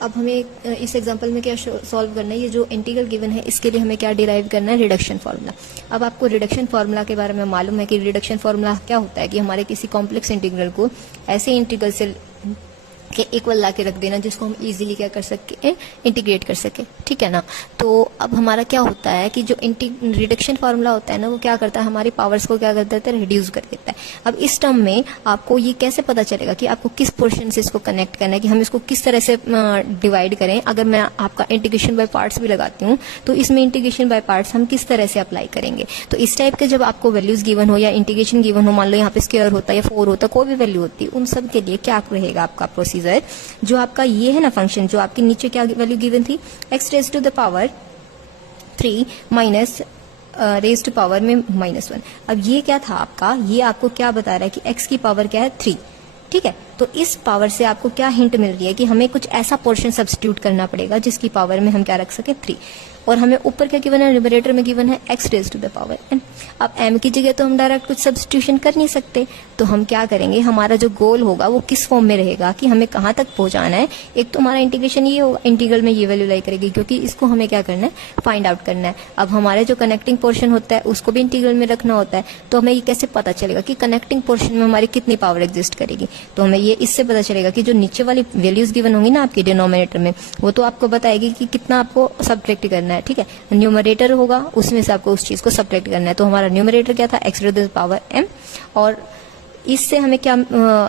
अब हमें इस एग्जांपल में क्या सॉल्व करना है, ये जो इंटीग्रल गिवन है इसके लिए हमें क्या डिराइव करना है, रिडक्शन फार्मूला। अब आपको रिडक्शन फार्मूला के बारे में मालूम है कि रिडक्शन फार्मूला क्या होता है कि हमारे किसी कॉम्प्लेक्स इंटीग्रल को ऐसे इंटीग्रल से के इक्वल ला के रख देना जिसको हम इजीली क्या कर सके, इंटीग्रेट कर सके, ठीक है ना। तो अब हमारा क्या होता है कि जो रिडक्शन फार्मूला होता है ना, वो क्या करता है, हमारी पावर्स को क्या कर देता है, रिड्यूस कर देता है। अब इस टर्म में आपको ये कैसे पता चलेगा कि आपको किस पोर्शन से इसको कनेक्ट करना है, कि हम इसको किस तरह से डिवाइड करें। अगर मैं आपका इंटीग्रेशन बाय पार्ट्स भी लगाती हूँ तो इसमें इंटीग्रेशन बाय पार्ट्स हम किस तरह से अप्लाई करेंगे। तो इस टाइप के जब आपको वैल्यूज गिवन हो या इंटीग्रेशन गिवन हो, मान लो यहाँ पे स्क्वायर होता है या 4 होता है, कोई भी वैल्यू होती है, उन सब के लिए क्या रहेगा आपका प्रोसीजर, जो आपका ये है ना फंक्शन, जो आपके नीचे क्या वैल्यू गिवन थी, x raise to the power 3 minus raise to power में -1। अब ये क्या था आपका, ये आपको क्या बता रहा है कि x की पावर क्या है 3, ठीक है। तो इस पावर से आपको क्या हिंट मिल रही है कि हमें कुछ ऐसा पोर्शन सब्स्टिट्यूट करना पड़ेगा जिसकी पावर में हम क्या रख सके, 3। और हमें ऊपर क्या गिवन है, न्यूमरेटर में गिवन है x raise to the power n। अब m की जगह तो हम डायरेक्ट कुछ सब्स्टिट्यूशन कर नहीं सकते, तो हम क्या करेंगे, हमारा जो गोल होगा वो किस फॉर्म में रहेगा कि हमें कहाँ तक पहुंचाना है। एक तो हमारा इंटीग्रेशन ये होगा, इंटीग्रल में ये वैल्यू लाई करेगी क्योंकि इसको हमें क्या करना है, फाइंड आउट करना है। अब हमारे जो कनेक्टिंग पोर्शन होता है उसको भी इंटीग्रल में रखना होता है, तो हमें ये कैसे पता चलेगा कि कनेक्टिंग पोर्शन में हमारी कितनी पावर एग्जिस्ट करेगी। तो हमें ये इससे पता चलेगा कि जो नीचे वाली वैल्यूज गिवन होंगी ना आपकी डिनोमिनेटर में, वो तो आपको बताएगी कि कितना आपको सब्ट्रैक्ट करना है, ठीक है। न्यूमरेटर होगा उसमें से आपको उस चीज को सब्ट्रैक्ट करना है। तो हमारा न्यूमरेटर क्या था, x to the power m, और इससे हमें क्या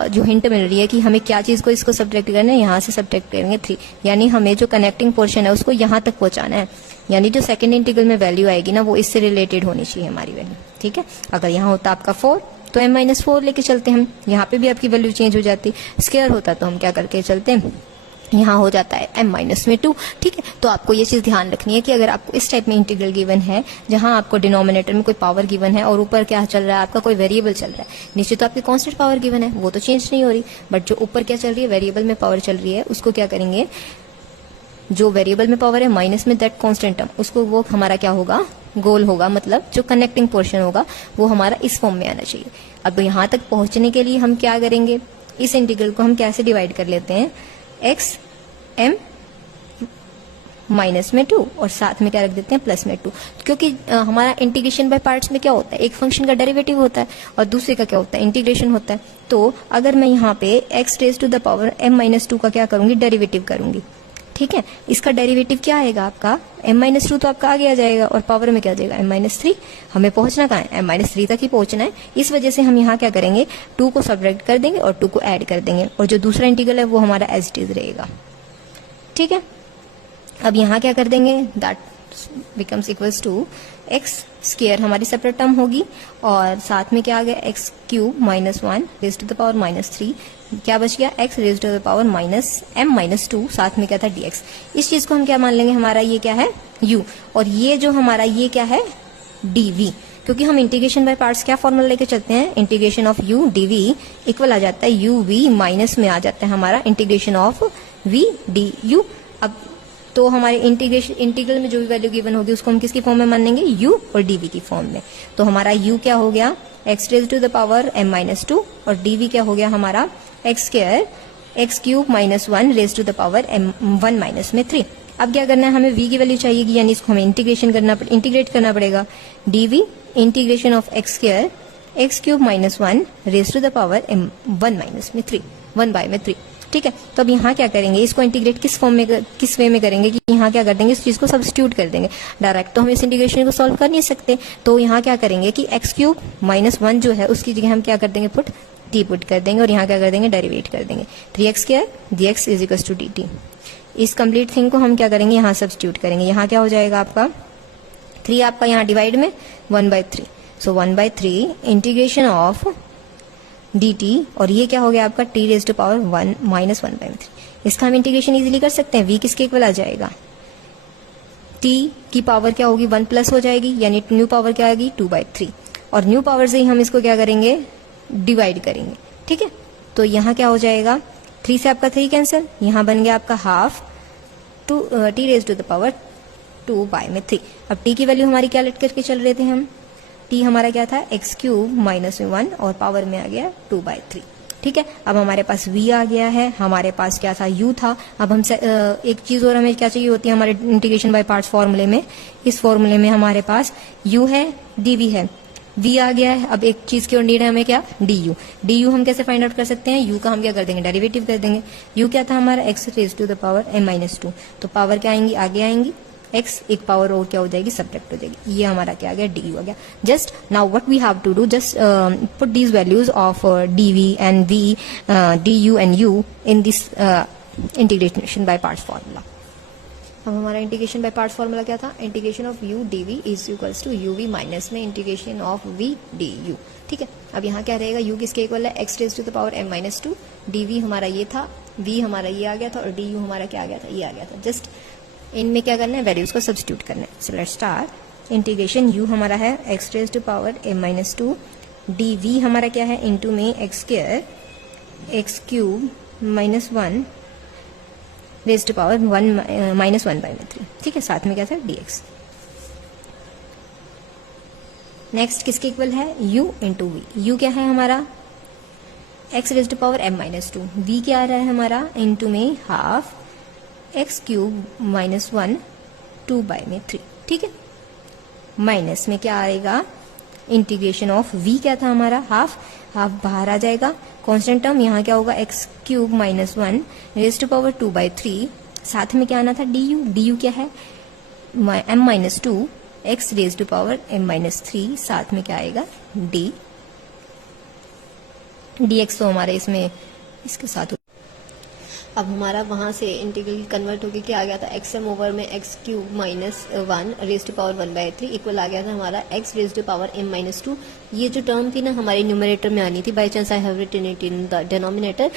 जो हिंट मिल रही है कि हमें क्या चीज को इसको सब्ट्रैक्ट करना है, यहाँ से सब्ट्रैक्ट करेंगे 3, यानी हमें जो कनेक्टिंग पोर्शन है उसको यहाँ तक पहुंचाना है। यानी जो सेकंड इंटीग्रल में वैल्यू आएगी ना, वो इससे रिलेटेड होनी चाहिए हमारी वैल्यू, ठीक है। अगर यहाँ होता आपका 4 तो m-4 लेके चलते हैं हम, यहाँ पे भी आपकी वैल्यू चेंज हो जाती। स्क्वायर होता तो हम क्या करके चलते हैं, यहाँ हो जाता है m-2, ठीक है। तो आपको ये चीज ध्यान रखनी है कि अगर आपको इस टाइप में इंटीग्रल गिवन है जहां आपको डिनोमिनेटर में कोई पावर गिवन है और ऊपर क्या चल रहा है, आपका कोई वेरिएबल चल रहा है, नीचे तो आपकी कांस्टेंट पावर गिवन है वो तो चेंज नहीं हो रही, बट जो ऊपर क्या चल रही है, वेरिएबल में पावर चल रही है, उसको क्या करेंगे, जो वेरिएबल में पावर है माइनस में दैट कांस्टेंट टर्म, उसको वो हमारा क्या होगा, गोल होगा, मतलब जो कनेक्टिंग पोर्शन होगा वो हमारा इस फॉर्म में आना चाहिए। अब यहाँ तक पहुंचने के लिए हम क्या करेंगे, इस इंटीग्रल को हम कैसे डिवाइड कर लेते हैं, x m-2 और साथ में क्या रख देते हैं, +2, क्योंकि हमारा इंटीग्रेशन बाय पार्ट्स में क्या होता है, एक फंक्शन का डेरिवेटिव होता है और दूसरे का क्या होता है, इंटीग्रेशन होता है। तो अगर मैं यहाँ पे x raise to the power m-2 का क्या करूंगी, डेरिवेटिव करूंगी, ठीक है। इसका डेरिवेटिव क्या आएगा आपका, m-2 तो आपका आगे आ जाएगा और पावर में क्या आ जाएगा, m-3। हमें पहुंचना कहाँ है, m-3 तक ही पहुंचना है। इस वजह से हम यहाँ क्या करेंगे, 2 को सब्ट्रैक्ट कर देंगे और 2 को ऐड कर देंगे, और जो दूसरा इंटीग्रल है वो हमारा एज इट इज रहेगा, ठीक है। अब यहाँ क्या कर देंगे, that becomes equals to x square, हमारी सेपरेट टर्म होगी, और साथ में क्या आ गया, x³ -1 raise to the power -3, क्या बच गया, x raise to the power -m-2, साथ में क्या था, dx। इस चीज को हम क्या मान लेंगे, हमारा ये क्या है, u, और ये जो हमारा ये क्या है, dv, क्योंकि हम इंटीग्रेशन बाय पार्ट्स क्या फॉर्मूला लेके चलते हैं, integration of u dv equal आ जाता है uv माइनस में आ जाता है हमारा इंटीग्रेशन ऑफ v du। अब तो हमारे इंटीग्रल में जो भी वैल्यू गिवन होगी उसको हम किसकी फॉर्म में मानेंगे, u और dv की फॉर्म में। तो हमारा u क्या हो गया, x raise to the power m-2, और dv क्या हो गया हमारा x² x³ -1 raise to the power m1-3। अब क्या करना है, हमें v की वैल्यू चाहिएगी, यानी इसको हमें इंटीग्रेट करना पड़ेगा, dv integration of x² x³ -1 raise to the power m1-3 1/3, ठीक है। तो अब यहाँ क्या करेंगे, इसको इंटीग्रेट किस वे में करेंगे कि यहाँ क्या कर देंगे, इस चीज को सब्स्टिट्यूट कर देंगे। डायरेक्ट तो हम इस इंटीग्रेशन को सॉल्व कर नहीं सकते, तो यहाँ क्या करेंगे कि x³ -1 जो है उसकी जगह हम क्या कर देंगे, t पुट कर देंगे, और यहाँ क्या कर देंगे, डेरिवेट कर देंगे, 3x² dx is equal to dt। इस कंप्लीट थिंग को हम क्या करेंगे, यहाँ सब्स्टिट्यूट करेंगे। यहाँ क्या हो जाएगा आपका 3, आपका यहाँ डिवाइड में 1/3, सो 1/3 इंटीग्रेशन ऑफ dt, और ये क्या हो गया आपका t रेज टू पावर 1 -1/3। इसका हम इंटीग्रेशन इजीली कर सकते हैं, v किसके इक्वल आ जाएगा, t की पावर क्या होगी, 1 प्लस हो जाएगी, यानी न्यू पावर क्या आएगी, 2/3, और न्यू पावर से ही हम इसको क्या करेंगे, डिवाइड करेंगे, ठीक है। तो यहाँ क्या हो जाएगा, 3 से आपका 3 कैंसिल, यहाँ बन गया आपका half t raise to the power 2/3। अब t की वैल्यू हमारी क्या लेट करके चल रहे थे हम, t हमारा क्या था, x³ -1 और पावर में आ गया 2/3। ठीक है, अब हमारे पास v आ गया है, हमारे पास क्या था, u था। अब हमसे एक चीज और हमें क्या चाहिए होती है हमारे इंटीग्रेशन बाय पार्ट्स फॉर्मूले में। इस फॉर्मूले में हमारे पास u है, dv है, v आ गया है। अब एक चीज की और नीड है हमें, क्या, du हम कैसे फाइंड आउट कर सकते हैं, u का हम क्या कर देंगे, डेरिवेटिव कर देंगे। u क्या था हमारा, x raise to the power m-2, तो पावर क्या आएंगी, आगे आएंगी x, एक पावर और क्या हो जाएगी, सब्ट्रैक्ट हो जाएगी। ये हमारा क्या आ गया, du आ गया। Just now what we have to do, just put these values of dv and v, du and u in this integration by parts formula. अब हमारा इंटीग्रेशन बाय पार्ट्स फॉर्मूला क्या था, integration of u dv is equals to uv minus में integration of v du। ठीक है, अब यहाँ क्या रहेगा, u किसके इक्वल है, x raise to the power m-2, dv हमारा ये था, v हमारा ये आ गया था और du हमारा क्या आ गया था, ये आ गया था। जस्ट इनमें क्या करना है, वैल्यूज को सब्स्टिट्यूट करना है। So let's start. Integration u हमारा है x raise to power m-2, dv हमारा क्या है, इनटू में x square x cube minus 1 raise to power 1 minus 1/3। ठीक है, साथ में क्या था, dx। नेक्स्ट किसके इक्वल है, u इंटू वी। u क्या है हमारा, x raise to power m-2, v क्या आ रहा है हमारा, इनटू में हाफ x क्यूब माइनस 1 2/3। ठीक है, माइनस में क्या आएगा, इंटीग्रेशन ऑफ v क्या था हमारा, हाफ बाहर आ जाएगा, कांस्टेंट टर्म यहाँ क्या होगा, x cube minus 1 raise to power 2/3, साथ में क्या आना था, du क्या है, m-2 x raise to power m-3, साथ में क्या आएगा, dx। तो हमारे इसमें इसके साथ अब हमारा वहां से इंटीग्रल कन्वर्ट होकर क्या आ गया था, एक्स एम ओवर में X cube minus 1 raise to power 1/3 equal आ गया था हमारा x raise to power m-2। ये जो टर्म थी ना हमारी न्यूमरेटर में आनी थी, by chance I have written it in the denominator,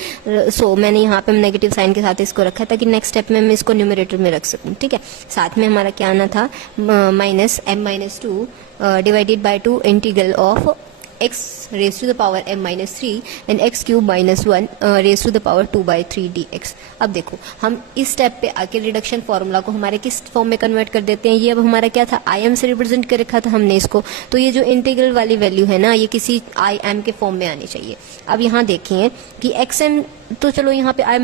so मैंने यहाँ पे नेगेटिव साइन के साथ इसको रखा ताकि नेक्स्ट स्टेप में मैं इसको न्यूमरेटर में रख सकूँ। ठीक है, साथ में हमारा क्या आना था, minus m-2 divided by 2 integral of x raised to the power m-3 and x cube minus 1 raised to the power 2/3 dx। अब देखो हम इस स्टेप पे आके रिडक्शन फॉर्मूला को हमारे किस फॉर्म में कन्वर्ट कर देते हैं। ये अब हमारा क्या था, आई एम से रिप्रेजेंट कर रखा था हमने इसको, तो ये जो इंटीग्रल वाली वैल्यू है ना, ये किसी आई एम के फॉर्म में आनी चाहिए। अब यहाँ देखिए कि एक्स एम, तो चलो यहाँ पे आई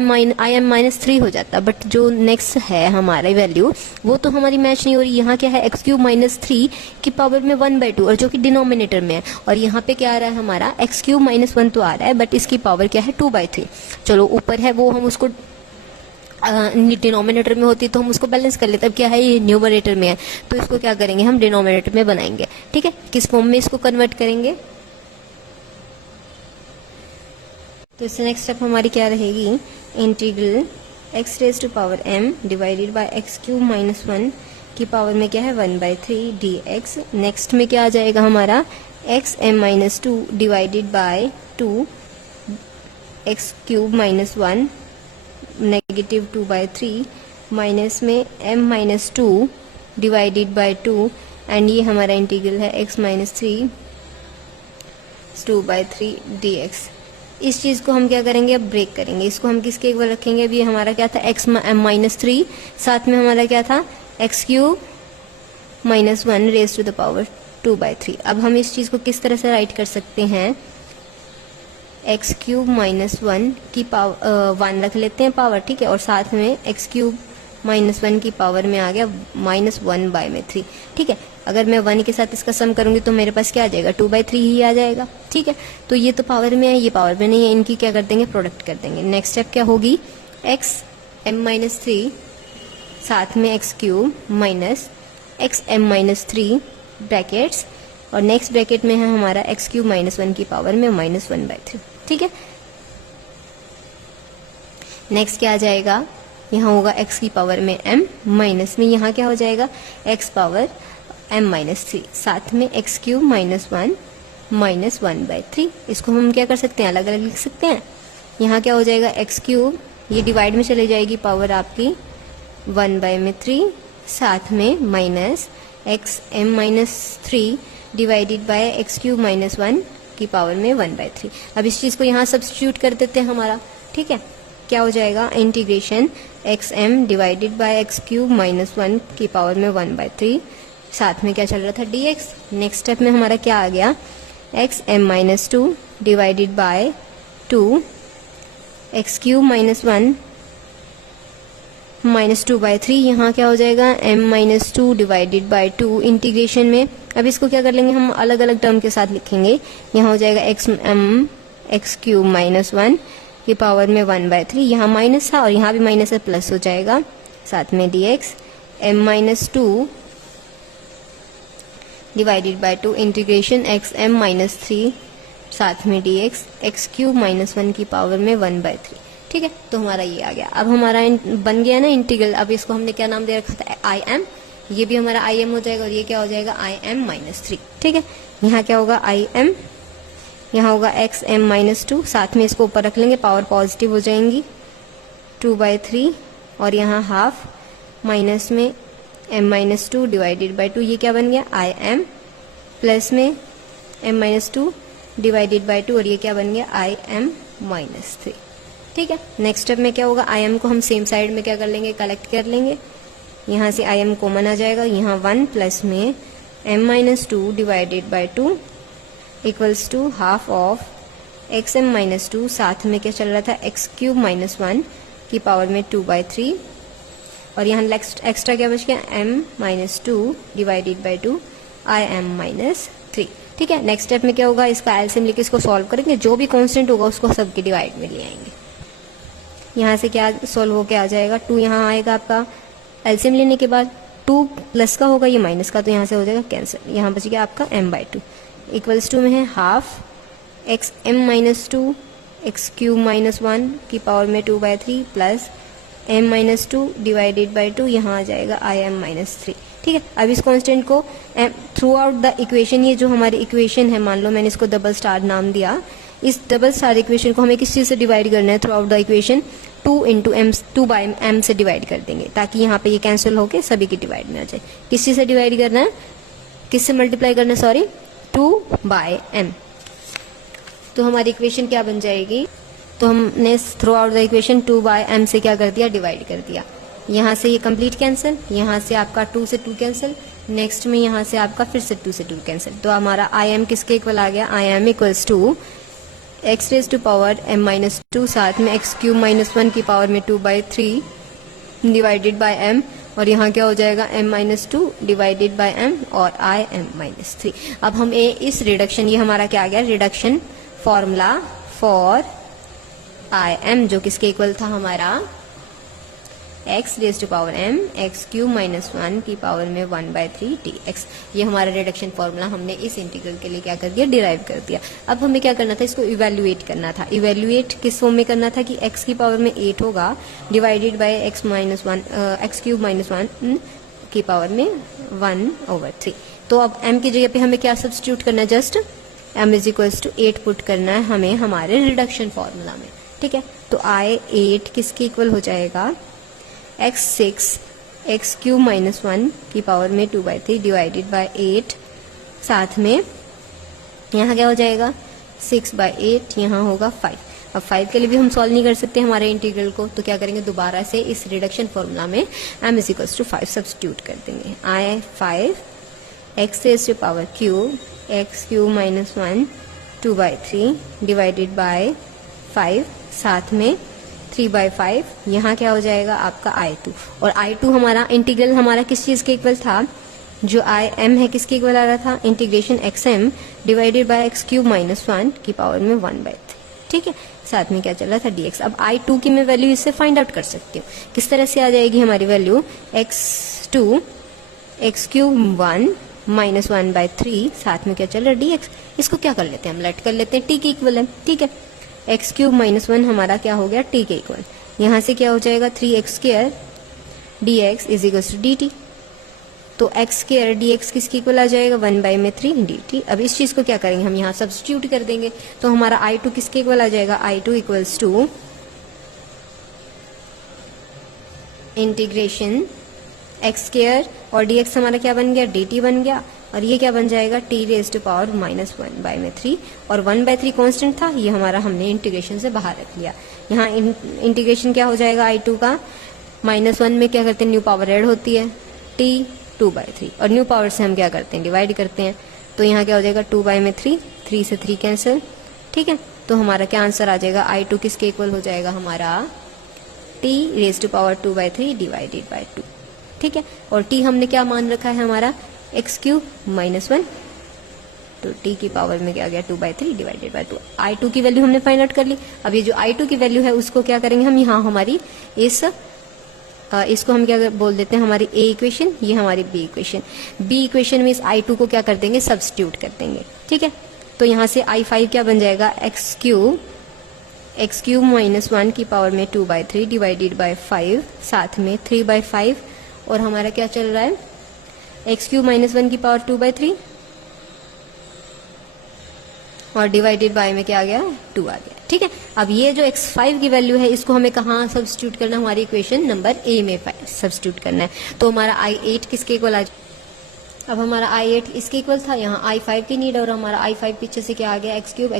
एम -3 हो जाता, बट जो नेक्स्ट है हमारी वैल्यू वो तो हमारी मैच नहीं हो रही। यहाँ क्या है, एक्स क्यूब -3 की पावर में 1/2 और जो कि डिनोमिनेटर में है, और यहाँ पे क्या आ रहा है हमारा, एक्स क्यूब -1 तो आ रहा है बट इसकी पावर क्या है 2/3। चलो ऊपर है वो हम उसको डिनोमिनेटर में होती तो हम उसको बैलेंस कर लेते, अब क्या है ये न्यूमरेटर में है तो इसको क्या करेंगे हम डिनोमिनेटर में बनाएंगे। ठीक है, किस फॉर्म में इसको कन्वर्ट करेंगे, तो इससे नेक्स्ट स्टेप हमारी क्या रहेगी, integral x raise to power m divided by x cube minus 1 की पावर में क्या है 1/3 dx। नेक्स्ट में क्या आ जाएगा हमारा, x m-2 divided by 2 x cube minus 1 negative 2/3 minus में m-2 डिवाइडेड बाय 2 एंड ये हमारा इंटीग्रल है x -3 2/3 dx। इस चीज को हम क्या करेंगे, अब ब्रेक करेंगे, इसको हम किसके इक्वल रखेंगे, अब ये हमारा क्या था x m-3, साथ में हमारा क्या था x cube minus 1 raise to the power 2/3। अब हम इस चीज को किस तरह से राइट कर सकते हैं, x क्यूब माइनस 1 की पावर 1 रख लेते हैं पावर, ठीक है, और साथ में x क्यूब -1 की पावर में आ गया -1/3। ठीक है, अगर मैं 1 के साथ इसका सम करूंगी तो मेरे पास क्या आ जाएगा 2/3 ही आ जाएगा। ठीक है, तो ये तो पावर में है, ये पावर में नहीं है, इनकी क्या कर देंगे, प्रोडक्ट कर देंगे। नेक्स्ट स्टेप क्या होगी, x m-3 साथ में x cube minus x m-3 brackets, और नेक्स्ट ब्रैकेट में है हमारा x क्यूब -1 की पावर में -1/3। ठीक है, नेक्स्ट क्या आ जाएगा, यहाँ होगा x की पावर में m माइनस में यहाँ क्या हो जाएगा x पावर m-3 साथ में x क्यूब -1 -1/3। इसको हम क्या कर सकते हैं, अलग अलग लिख सकते हैं। यहाँ क्या हो जाएगा x क्यूब, ये डिवाइड में चले जाएगी पावर आपकी 1/3 साथ में minus x m-3 divided by x cube -1 की पावर में 1/3। अब इस चीज को यहाँ सब्स्टिट्यूट कर देते हैं हमारा। ठीक है, क्या हो जाएगा, integration x m divided by x cube -1 की पावर में 1/3 साथ में क्या चल रहा था dx। नेक्स्ट स्टेप में हमारा क्या आ गया, x m-2 divided by two x cube minus 1 minus 2/3, यहाँ क्या हो जाएगा m minus 2 divided by 2 integration में। अब इसको क्या कर लेंगे हम अलग अलग टर्म के साथ लिखेंगे। यहाँ हो जाएगा एक्स क्यूब माइनस 1 की पावर में 1/3, यहाँ माइनस था और यहाँ भी माइनस है, प्लस हो जाएगा, साथ में dx m minus 2 divided by 2 integration x m minus 3 साथ में dx एक्स क्यूब माइनस 1 की पावर में 1/3। ठीक है, तो हमारा ये आ गया। अब हमारा बन गया ना इंटीग्रल। अब इसको हमने क्या नाम दे रखा था, आई एम, ये भी हमारा आई एम हो जाएगा और ये क्या हो जाएगा आई एम माइनस 3। ठीक है, यहाँ क्या होगा आई एम, यहाँ होगा एक्स एम माइनस 2, साथ में इसको ऊपर रख लेंगे, पावर पॉजिटिव हो जाएंगी 2/3 और यहाँ हाफ माइनस में m माइनस 2 डिवाइडेड बाई 2, ये क्या बन गया आई एम, प्लस में m माइनस 2 डिवाइडेड बाई 2 और ये क्या बन गया आई एम माइनस 3। ठीक है, नेक्स्ट स्टेप में क्या होगा, आई एम को हम सेम साइड में क्या कर लेंगे, कलेक्ट कर लेंगे। यहाँ से आई एम कॉमन आ जाएगा, यहाँ 1 प्लस में m minus 2 divided by 2 equals to half of x m minus 2, साथ में क्या चल रहा था एक्स क्यूब माइनस 1 की पावर में 2/3 और यहाँ एक्स्ट्रा क्या बच गया m minus 2 divided by 2 I am minus 3। ठीक है, नेक्स्ट स्टेप में क्या होगा, इसका एलसीएम लेके इसको सॉल्व करेंगे, जो भी कांस्टेंट होगा उसको सबके डिवाइड में ले आएंगे। यहाँ से क्या सॉल्व होके आ जाएगा 2, यहाँ आएगा आपका एलसीएम लेने के बाद 2 प्लस का होगा, ये माइनस का, तो यहाँ से हो जाएगा कैंसिल, यहाँ बच गया आपका m/2 इक्वल्स टू में है half x m minus 2 x cube minus 1 की पावर में 2/3 plus m minus 2 divided by 2, यहाँ आ जाएगा आई एम माइनस 3। ठीक है, अब इस कांस्टेंट को थ्रू आउट द इक्वेशन, ये जो हमारी इक्वेशन है, मान लो मैंने इसको डबल स्टार नाम दिया, इस डबल स्टार इक्वेशन को हमें किस चीज़ से डिवाइड करना है through out the equation, 2 by m से डिवाइड कर देंगे ताकि यहाँ पे ये कैंसिल होके सभी की डिवाइड में आ जाए। किस चीज़ से डिवाइड करना है, किससे मल्टीप्लाई करना है, सॉरी 2 बाई m। तो हमारी इक्वेशन क्या बन जाएगी, तो हमने through out the equation 2 by m से क्या कर दिया, डिवाइड कर दिया। यहाँ से ये कंप्लीट कैंसिल, यहाँ से आपका 2 से 2 कैंसिल, नेक्स्ट में यहाँ से आपका फिर से 2 से 2 कैंसिल, तो हमारा आई एम किसके इक्वल आ गया, I m equals to x raise to power m minus 2, साथ में एक्स क्यूब माइनस 1 की पावर में 2/3 डिवाइडेड बाई m और यहाँ क्या हो जाएगा m minus 2 divided by m और आई एम माइनस 3। अब हम इस रिडक्शन, ये हमारा क्या आ गया, reduction formula for I m, जो किसके इक्वल था हमारा x raise to power m x cube minus 1 की पावर में 1/3 dx। ये हमारा रिडक्शन फॉर्मूला हमने इस इंटीग्रल के लिए क्या कर दिया, डिराइव कर दिया। अब हमें क्या करना था, इसको इवेल्युएट करना था। इवेल्युएट किस फॉर्म में करना था कि x की पावर में 8 होगा divided by x cube minus 1 की पावर में 1/3। तो अब m की जगह पे हमें क्या सब्स्टिट्यूट करना है, just m is equals to 8 put करना है हमें हमारे रिडक्शन फॉर्मूला में। ठीक है, तो I8 किसके इक्वल हो जाएगा, x6 एक्स क्यूब माइनस 1 की पावर में 2/3 डिवाइडेड बाई 8, साथ में यहाँ क्या हो जाएगा 6/8, यहाँ होगा 5। अब 5 के लिए भी हम सॉल्व नहीं कर सकते हमारे इंटीग्रल को, तो क्या करेंगे, दोबारा से इस रिडक्शन फॉर्मूला में m is equals to 5 substitute कर देंगे। I5 x raise to power cube x cube minus 1 2/3 divided by 5, साथ में 3/5, यहाँ क्या हो जाएगा आपका I2। और I2 हमारा इंटीग्रल हमारा किस चीज़ के इक्वल था, जो IM है किसके इक्वल आ रहा था, integration XM divided by x cube minus 1 की पावर में 1/3। ठीक है, साथ में क्या चल रहा था dx। अब I2 की मैं वैल्यू इससे फाइंड आउट कर सकती हूँ, किस तरह से आ जाएगी हमारी value, x2 x cube 1 minus 1/3, साथ में क्या चल रहा है dx। इसको क्या कर लेते हैं, हम लेट कर लेते हैं t के इक्वल है। ठीक है, एक्स क्यूब माइनस 1 हमारा क्या हो गया t के इक्वल, यहाँ से क्या हो जाएगा 3x² dx is equals to dt। तो x² dx किसके इक्वल आ जाएगा, 1/3 dt। अब इस चीज को क्या करेंगे, हम यहाँ सब्स्टिट्यूट कर देंगे, तो हमारा I2 किसके इक्वल आ जाएगा, I2 equals to integration x² और dx हमारा क्या बन गया, dt बन गया, और ये क्या बन जाएगा t raise to power minus 1/3, और 1/3 कांस्टेंट था, ये हमारा हमने इंटीग्रेशन से बाहर रख लिया। यहाँ इंटीग्रेशन क्या हो जाएगा I2 का, -1 में क्या करते हैं, न्यू पावर ऐड होती है t 2/3, और न्यू पावर से हम क्या करते हैं, डिवाइड करते हैं, तो यहाँ क्या हो जाएगा 2/3, 3 से 3 कैंसिल। ठीक है, तो हमारा क्या आंसर आ जाएगा, i2 किसके इक्वल हो जाएगा हमारा, t raise to power 2/3 divided by 2, ठीक है। और t हमने क्या मान रखा है हमारा, x³ - 1, तो t की पावर में क्या आ गया 2/3 डिवाइडेड बाय 2। i2 की वैल्यू हमने फाइंड आउट कर ली। अब ये जो i2 की वैल्यू है उसको क्या करेंगे हम, यहाँ हमारी इसको हम क्या बोल देते हैं, हमारी a इक्वेशन, ये हमारी b इक्वेशन। b इक्वेशन में इस i2 को क्या कर देंगे, सब्स्टिट्यूट कर देंगे, ठीक है। तो यहाँ से i5 क्या बन जाएगा, x³ - 1 की पावर में 2/3 डिवाइडेड बाय 5, साथ में 3/5, और हमारा क्या चल रहा है, x³ - 1 की पावर 2/3 और डिवाइडेड बाय में क्या आ गया, 2 आ गया, ठीक है। अब ये जो x5 की वैल्यू है इसको हमें कहाँ सब्स्टिट्यूट करना है, हमारी इक्वेशन नंबर a में सब्स्टिट्यूट करना है। तो हमारा i8 किसके इक्वल आ, अब हमारा i8 इसके इक्वल था, यहाँ i5 की नीड, और हमारा i5 पीछे से क्या आ गया, x³ -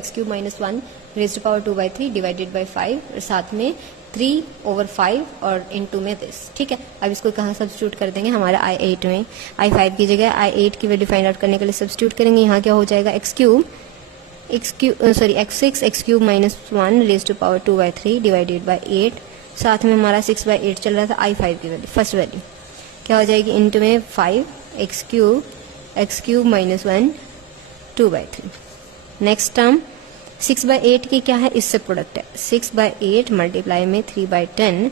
1 raise to power 2/3 divided by 5, और साथ में 3/5 और इनटू में दिस, ठीक है। अब इसको कहाँ सब्स्टिट्यूट कर देंगे, हमारे i8 में, i5 की जगह i8 की वैल्यू फाइंड आउट करने के लिए सब्स्टिट्यूट करेंगे। यहाँ क्या हो जाएगा, x6 x³ - 1 raise to power 2/3 divided by 8, साथ में हमारा 6/8 चल रहा था, i5 की वैल्यू, फर्स्ट वैल्यू क्या हो जाएगी, इनटू में 5 x³ - 1 2/3। नेक्स्ट टर्म 6/8 की क्या है, इससे प्रोडक्ट है, 6/8 मल्टीप्लाई में 3/10,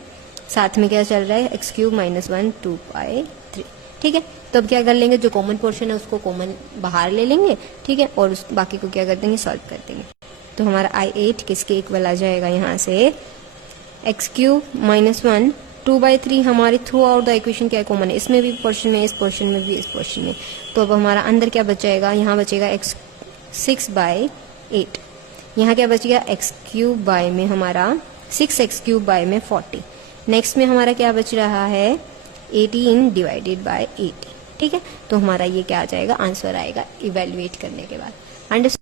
साथ में क्या चल रहा है, x³ - 1 2/3, ठीक है। तो अब क्या कर लेंगे, जो कॉमन पोर्शन है उसको कॉमन बाहर ले लेंगे, ठीक है, और उस बाकी को क्या कर देंगे, सॉल्व कर देंगे। तो हमारा i8 किसके इक्वल आ जाएगा, यहाँ से x³ - 1 2/3, हमारी थ्रू आउट द इक्वेशन क्या कॉमन है, इसमें भी पोर्शन में, इस पोर्शन में भी, इस पोर्शन में। तो अब हमारा अंदर क्या बचेगा, यहाँ बचेगा 6/8, यहाँ क्या बचेगा, x³ बाय में हमारा 6x³ बाय में 40, नेक्स्ट में हमारा क्या बच रहा है, 18 डिवाइडेड बाय 80, ठीक है। तो हमारा ये क्या आ जाएगा, आंसर आएगा इवेल्युएट करने के बाद। अंडरस्टूड।